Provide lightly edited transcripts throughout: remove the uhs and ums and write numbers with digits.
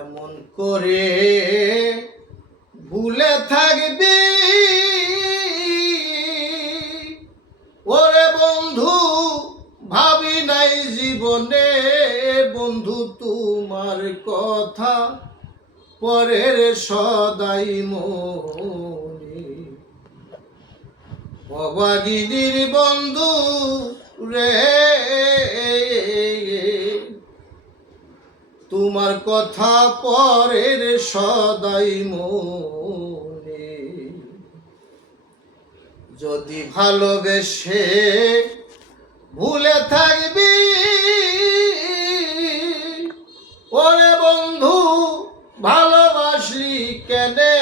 এমন করে ভুলে থাকবি ওরে বন্ধু, ভাবি নাই জীবনে বন্ধু তোমার কথা পরের সদাই মনে। অবাগিনীর বন্ধু রে, তোমার কথা পরের সদাই মনে। যদি ভালোবেসে ভুলে থাকবি ওরে বন্ধু, ভালোবাসলি কেনে?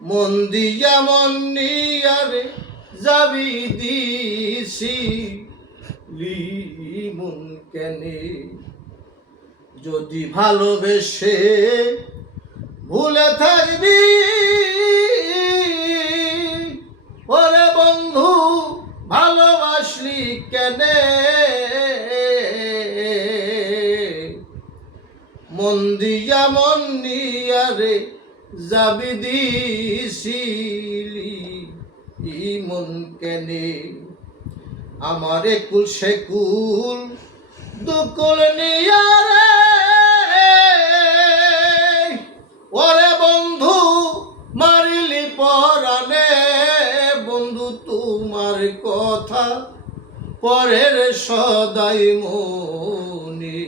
মন দিয়া মন নিয়ারে যাবি দিছি মন কেনে? যদি ভালোবেসে ভুলে থাকবি ওরে বন্ধু, ভালোবাসলি কেনে? মন দিয়া মন নিয়ারে যাবি দিছিলি মন কেনে? আমার একুল সেকুল দুকুল নিয়ারে ওরে বন্ধু মারিলি পরানে। বন্ধু তোমার কথা পরের সদাই মনে।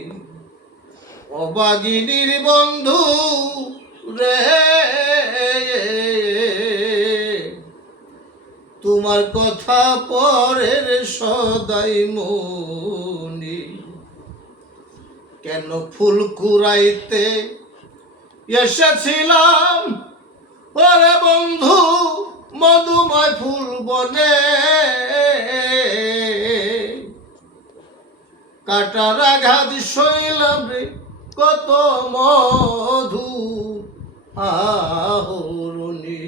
অবাগিনীর বন্ধু রে, তোমার কথা পরের সদাই মনে। কেন ফুল কুড়াইতে এসেছিলাম ওরে বন্ধু মধুময় ফুল বনে। কাটার আঘাত সইলাম রে কত মধু আহরণে।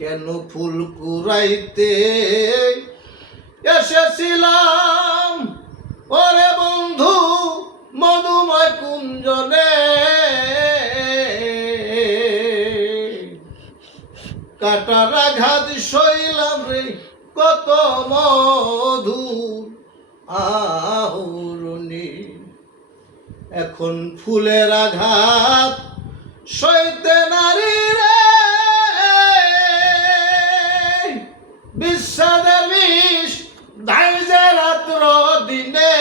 কেন ফুল কুড়াইতে এসেছিলাম ওরে বন্ধু মধুময় কুঞ্জনে। কাটার আঘাত সইলাম রে কত মধু আহরণে। এখন ফুলের আঘাত সইতে নারী রে, বিষাদের বিষ ধাইজে রাত্র দিনে।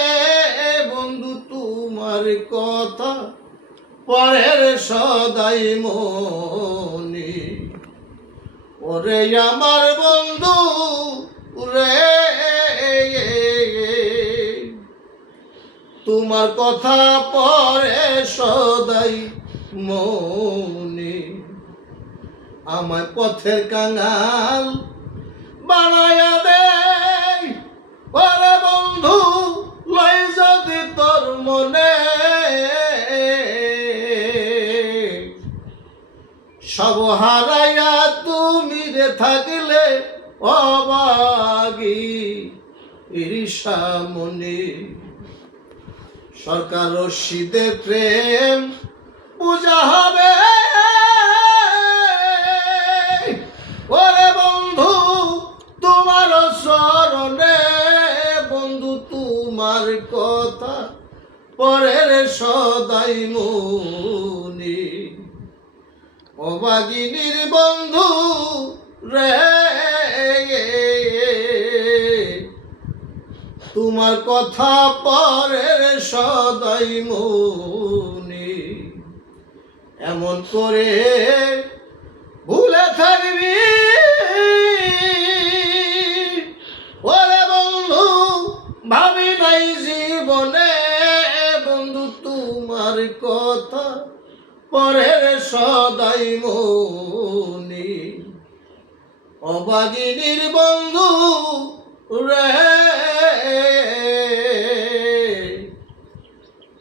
বন্ধু তোমার কথা পরের সদাই মনে। ওরে আমার বন্ধু রে, তোমার কথা পরে সদাই মনে। আমায় পথের কাঙাল বানায়া দে ওরে বন্ধু, লই যদি তোর মনে। সব হারাইয়া তুমি রে থাকলে অবাগী ঈর্ষা মনে। সরকার রশিদে প্রেম পূজা হবে ওরে বন্ধু তোমার শরণে। বন্ধু তোমার কথা পরের সদাই মনে। অবাগিনীর বন্ধু রে, তোমার কথা পরের সদাই মনে। এমন করে ভুলে থাকবি ওরে বন্ধু, ভাবি নাই জীবনে বন্ধু তোমার কথা পরের সদাই মনে। অবাগিনীর বন্ধু রে,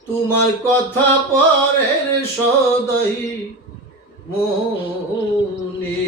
তোমার কথা পরের সদাই মনে।